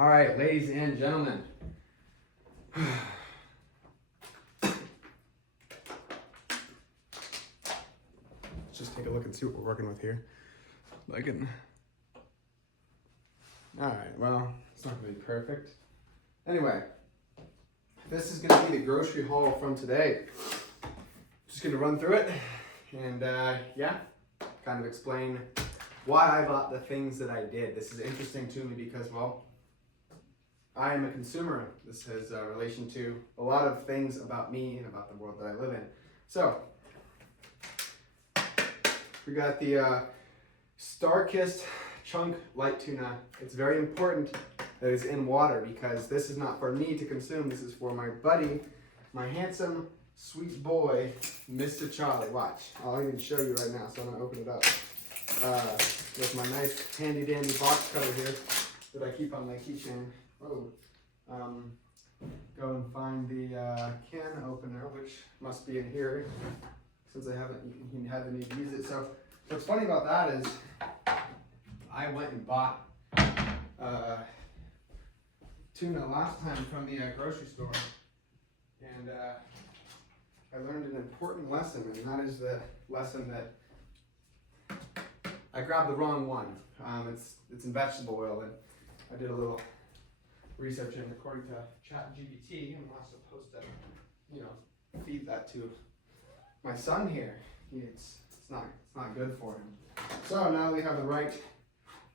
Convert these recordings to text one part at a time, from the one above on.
All right, ladies and gentlemen. Let's just take a look and see what we're working with here. All right, well, it's not gonna be perfect. Anyway, this is gonna be the grocery haul from today. Just gonna run through it and kind of explain why I bought the things that I did. This is interesting to me because, well, I am a consumer. This has a relation to a lot of things about me and about the world that I live in. So, we got the Star-Kissed Chunk Light Tuna. It's very important that it's in water because this is not for me to consume. This is for my buddy, my handsome, sweet boy, Mr. Charlie. Watch. I'll even show you right now, so I'm going to open it up. With my nice handy dandy box cover here that I keep on my keychain. Go and find the can opener, which must be in here since I haven't need to use it. So what's funny about that is I went and bought tuna last time from the grocery store, and I learned an important lesson, and that is the lesson that I grabbed the wrong one. It's in vegetable oil, and I did a little research, and according to ChatGPT, I'm not supposed to, feed that to my son here. It's not good for him. So now we have the right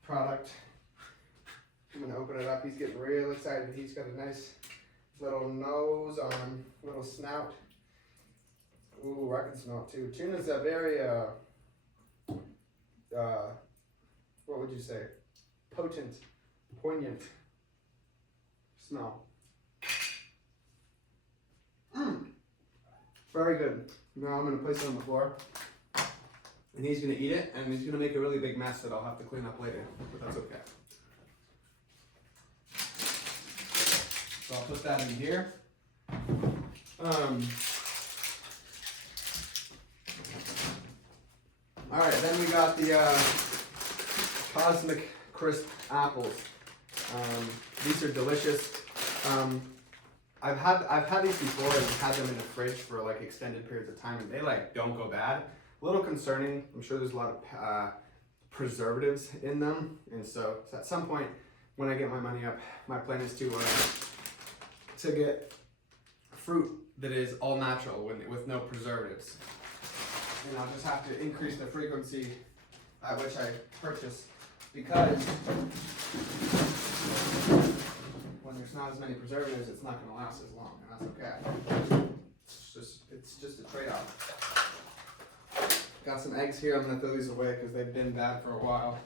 product. I'm gonna open it up. He's getting real excited. He's got a nice little nose on him, little snout. Ooh, I can smell it too. Tuna's a very what would you say? Potent, poignant smell. Very good. Now I'm gonna place it on the floor, and he's gonna eat it, and he's gonna make a really big mess that I'll have to clean up later, but that's okay. So I'll put that in here. All right, then we got the Cosmic Crisp apples. These are delicious. I've had these before and had them in the fridge for like extended periods of time, and they don't go bad. A little concerning. I'm sure there's a lot of preservatives in them, and so at some point when I get my money up, my plan is to get fruit that is all natural with no preservatives. And I'll just have to increase the frequency at which I purchase, because when there's not as many preservatives, it's not going to last as long, and that's okay. It's just a trade-off. Got some eggs here. I'm going to throw these away because they've been bad for a while.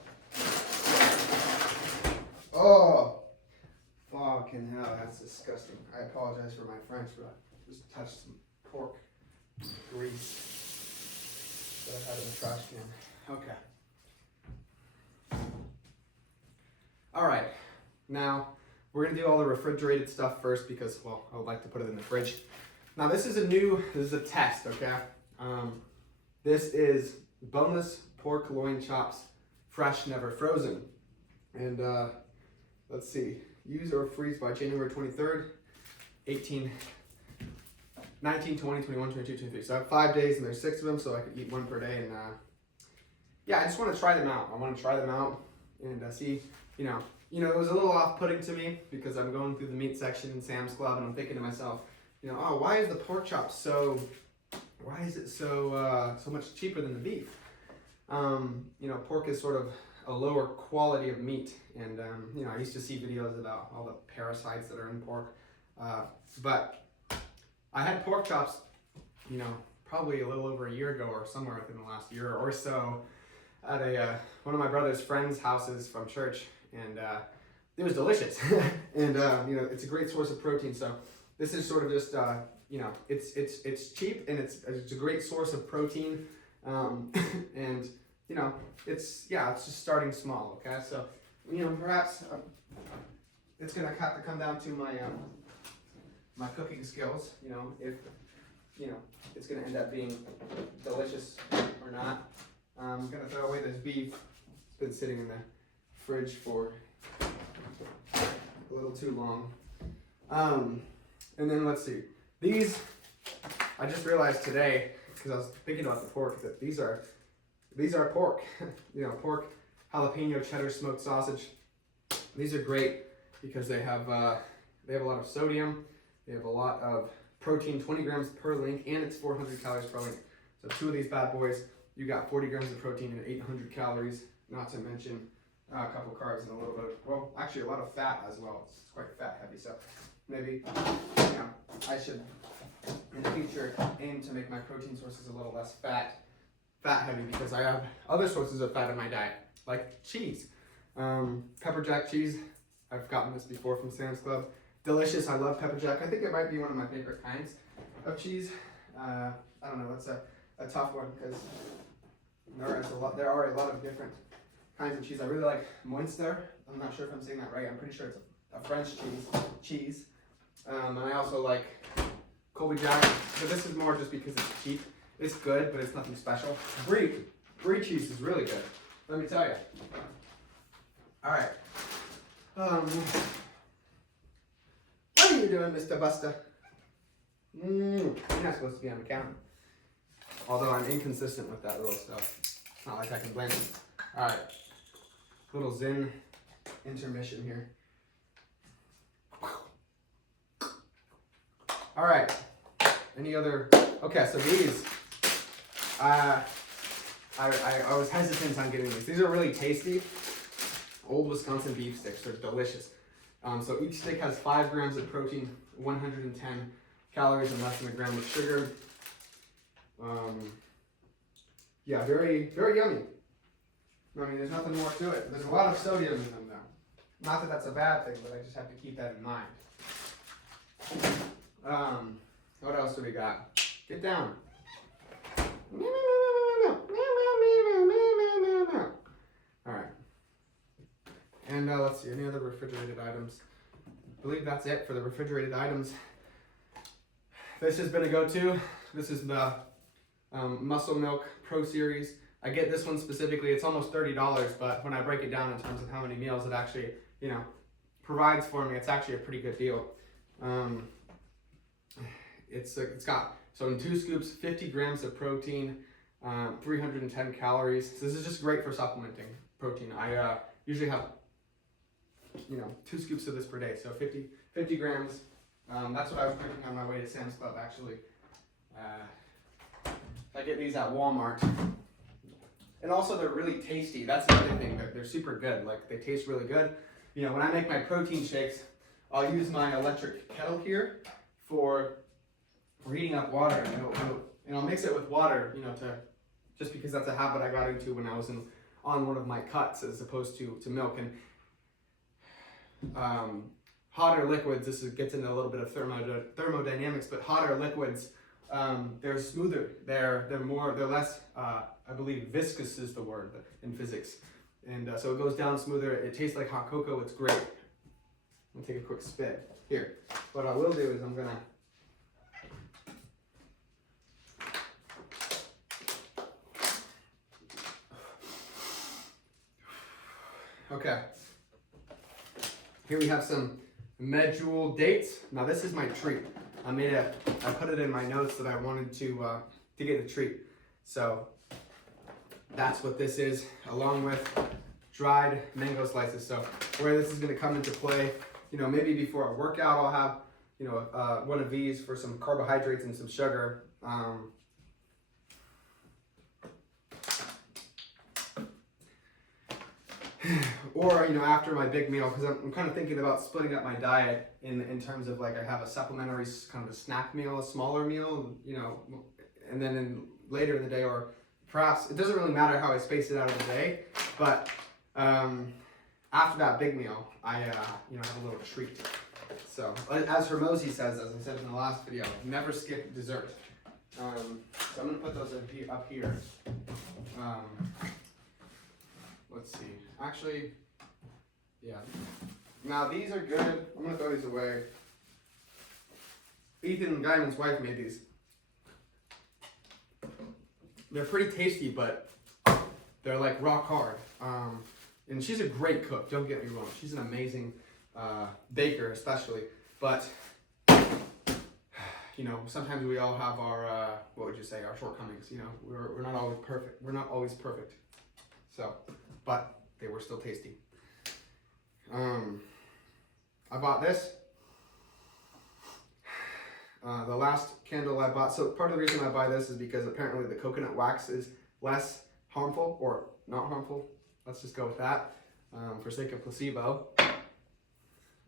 Oh, fucking hell, that's disgusting. I apologize for my French, but I just touched some pork grease that I had in the trash can. Okay. All right. Now, we're going to do all the refrigerated stuff first because, well, I would like to put it in the fridge. Now, this is a test, okay? This is boneless pork loin chops, fresh, never frozen. And let's see. Use or freeze by January 23rd, 19, 20, 21, 22, 23. So I have 5 days, and there's 6 of them, so I could eat one per day. And I just want to try them out. I want to try them out and see, it was a little off-putting to me because I'm going through the meat section in Sam's Club, and I'm thinking to myself, why is the pork chop so much cheaper than the beef? Pork is sort of a lower quality of meat, and I used to see videos about all the parasites that are in pork, but I had pork chops, probably a little over a year ago or somewhere within the last year or so at one of my brother's friends' houses from church, and it was delicious. And it's a great source of protein. So this is sort of just it's cheap, and it's a great source of protein, and it's just starting small. Okay, so perhaps it's gonna have to come down to my cooking skills. If it's gonna end up being delicious or not. I'm gonna throw away this beef. It's been sitting in the fridge for a little too long. And then let's see. These, I just realized today, because I was thinking about the pork, that these are pork. You know, pork, jalapeno, cheddar, smoked sausage. These are great because they have a lot of sodium. They have a lot of protein, 20 grams per link, and it's 400 calories per link. So 2 of these bad boys, you got 40 grams of protein and 800 calories, not to mention a couple carbs and a little bit of, well, actually a lot of fat as well. It's quite fat heavy, so maybe, you know, I should in the future aim to make my protein sources a little less fat heavy, because I have other sources of fat in my diet, like cheese. Pepper jack cheese, I've gotten this before from Sam's Club. Delicious, I love pepper jack. I think it might be one of my favorite kinds of cheese. I don't know, that's a tough one, because there are a lot of different kinds of cheese. I really like Munster. I'm not sure if I'm saying that right. I'm pretty sure it's a French cheese. And I also like Colby Jack, but this is more just because it's cheap. It's good, but it's nothing special. Brie cheese is really good, let me tell you. All right. What are you doing, Mr. Buster? You're not supposed to be on the counter. Although I'm inconsistent with that little stuff. It's not like I can blame him. All right. Little Zen intermission here. All right. Any other? Okay, so these. I was hesitant on getting these. These are really tasty. Old Wisconsin beef sticks. They're delicious. So each stick has 5 grams of protein, 110 calories, and less than a gram of sugar. Yeah, very, very yummy. I mean, there's nothing more to it. There's a lot of sodium in them, though. Not that that's a bad thing, but I just have to keep that in mind. What else do we got? Get down. All right. And let's see, any other refrigerated items? I believe that's it for the refrigerated items. This has been a go-to. This is the Muscle Milk Pro Series. I get this one specifically. It's almost $30, but when I break it down in terms of how many meals it actually, you know, provides for me, it's actually a pretty good deal. It's got, so in 2 scoops, 50 grams of protein, 310 calories. So this is just great for supplementing protein. I usually have, you know, 2 scoops of this per day, so 50 grams. That's what I was drinking on my way to Sam's Club, actually. I get these at Walmart. And also they're really tasty. That's the other thing, they're super good. Like, they taste really good. You know, when I make my protein shakes, I'll use my electric kettle here for heating up water. And I'll mix it with water, you know, just because that's a habit I got into when I was on one of my cuts as opposed to milk. And hotter liquids, gets into a little bit of thermodynamics, but hotter liquids, they're smoother. They're less, I believe viscous is the word in physics. And so it goes down smoother. It tastes like hot cocoa. It's great. I'm gonna take a quick spit. Here, what I will do is I'm gonna okay. Here we have some medjool dates. Now this is my treat. I put it in my notes that I wanted to get a treat. So that's what this is, along with dried mango slices. So where this is going to come into play, you know, maybe before a workout, I'll have, you know, one of these for some carbohydrates and some sugar. Or, you know, after my big meal, because I'm kind of thinking about splitting up my diet in terms of, like, I have a supplementary kind of a snack meal, a smaller meal, you know, and then later in the day, or perhaps, it doesn't really matter how I space it out of the day, but after that big meal, I, you know, have a little treat. So, as Hermosi says, as I said in the last video, never skip dessert. So I'm going to put those up here. Let's see. Actually, yeah. Now these are good. I'm gonna throw these away. Ethan Guyman's wife made these. They're pretty tasty, but they're like rock hard. And she's a great cook. Don't get me wrong. She's an amazing baker especially, but you know, sometimes we all have our, what would you say, our shortcomings. You know, we're not always perfect. We're not always perfect. So, but they were still tasty. I bought this. The last candle I bought, so part of the reason I buy this is because apparently the coconut wax is less harmful, or not harmful. Let's just go with that, for sake of placebo.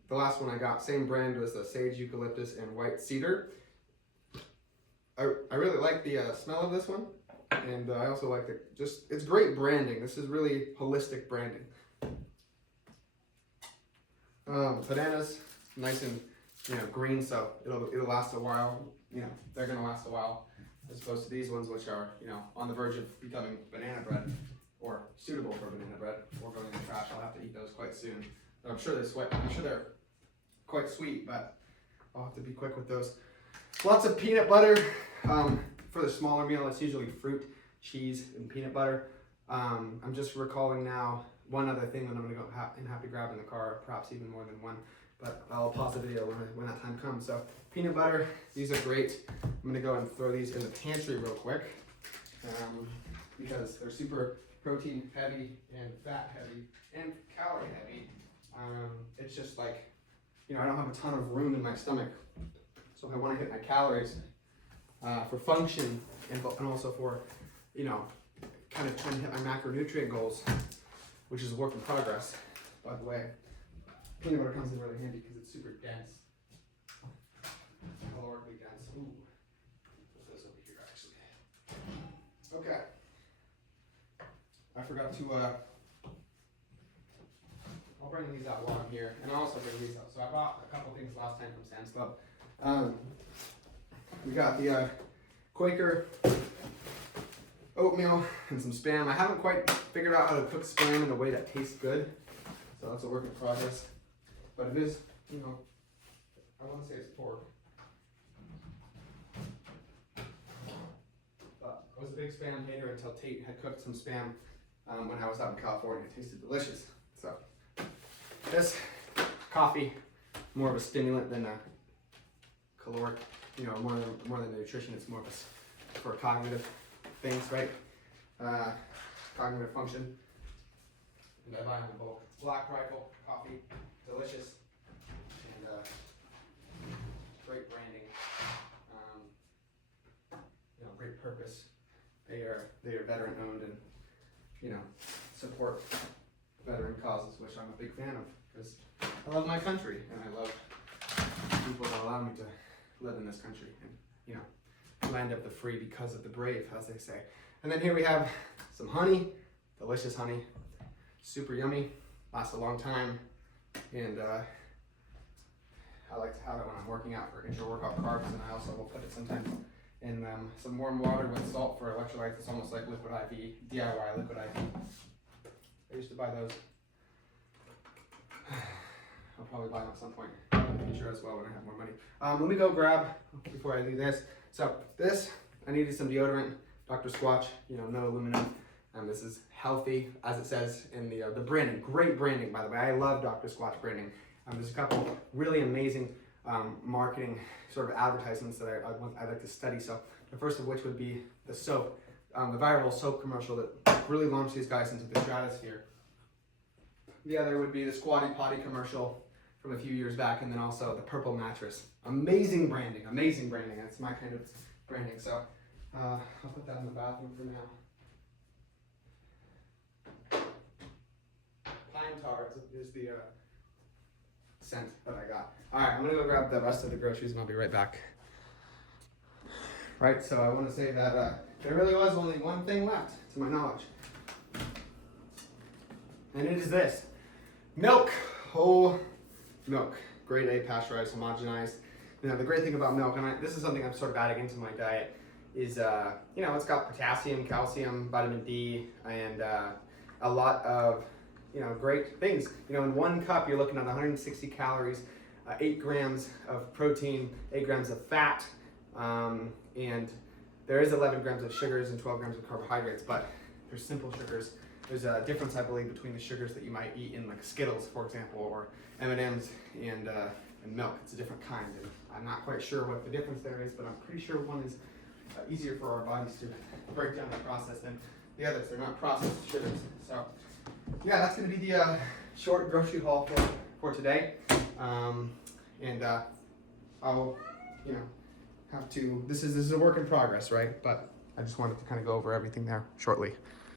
The last one I got, same brand, was the sage eucalyptus and white cedar. I really like the smell of this one, and I also like it's great branding. This is really holistic branding. Bananas, nice and, you know, green, so it'll last a while. You know, they're gonna last a while, as opposed to these ones, which are, you know, on the verge of becoming banana bread, or suitable for banana bread, or going in the trash. I'll have to eat those quite soon. I'm sure they're quite sweet, but I'll have to be quick with those. Lots of peanut butter. For the smaller meal, it's usually fruit, cheese, and peanut butter. I'm just recalling now one other thing that I'm gonna go and have to grab in the car, perhaps even more than one, but I'll pause the video when that time comes. So peanut butter, these are great. I'm gonna go and throw these in the pantry real quick, because they're super protein heavy and fat heavy and calorie heavy. It's just like, you know, I don't have a ton of room in my stomach. So if I want to hit my calories for function and also for, you know, kind of trying to hit my macronutrient goals, which is a work in progress, by the way. Peanut butter comes in really handy because it's super dense, calorically dense. Ooh, put this over here actually. Okay. I forgot to, I'll bring these out while I'm here, and I'll also bring these out. So I bought a couple things last time from Sam's Club. We got the Quaker oatmeal and some Spam. I haven't quite figured out how to cook Spam in a way that tastes good, so that's a work in progress. But it is, you know, I want to say it's pork. But I was a big Spam hater until Tate had cooked some Spam when I was out in California. It tasted delicious. So this coffee, more of a stimulant than a caloric, you know, more than nutrition. It's more of a for cognitive things, right? Cognitive function. And I buy them in bulk. Black Rifle coffee, delicious, and great branding. You know, great purpose. They are veteran owned and, you know, support veteran causes, which I'm a big fan of because I love my country and I love people that allow me to live in this country and, you know, land of the free because of the brave, as they say. And then here we have some honey, delicious honey, super yummy, lasts a long time, and I like to have it when I'm working out for intra-workout carbs, and I also will put it sometimes in some warm water with salt for electrolytes. It's almost like liquid IV, DIY liquid IV. I used to buy those. I'll probably buy them at some point in the future as well when I have more money. Let me go grab, before I do this. So this, I needed some deodorant, Dr. Squatch, you know, no aluminum. This is healthy, as it says in the branding. Great branding, by the way. I love Dr. Squatch branding. There's a couple really amazing marketing sort of advertisements that I'd like to study. So the first of which would be the soap, the viral soap commercial that really launched these guys into the stratosphere. The other would be the Squatty Potty commercial from a few years back, and then also the purple mattress. Amazing branding, amazing branding. That's my kind of branding. So I'll put that in the bathroom for now. Pine tar is the scent that I got. All right, I'm gonna go grab the rest of the groceries and I'll be right back. Right, so I want to say that there really was only one thing left, to my knowledge. And it is this. Milk, whole milk, grade A, pasteurized, homogenized. You know, the great thing about milk, and this is something I'm sort of adding into my diet, is, you know, it's got potassium, calcium, vitamin D, and a lot of, you know, great things. You know, in one cup, you're looking at 160 calories, 8 grams of protein, 8 grams of fat, and there is 11 grams of sugars and 12 grams of carbohydrates, but they're simple sugars. there's a difference, I believe, between the sugars that you might eat in like Skittles, for example, or M&Ms and milk. It's a different kind, and I'm not quite sure what the difference there is, but I'm pretty sure one is easier for our bodies to break down the process than the others. They're not processed sugars. So yeah, that's going to be the short grocery haul for today. I'll, have to, this is a work in progress, right? But I just wanted to kind of go over everything there shortly.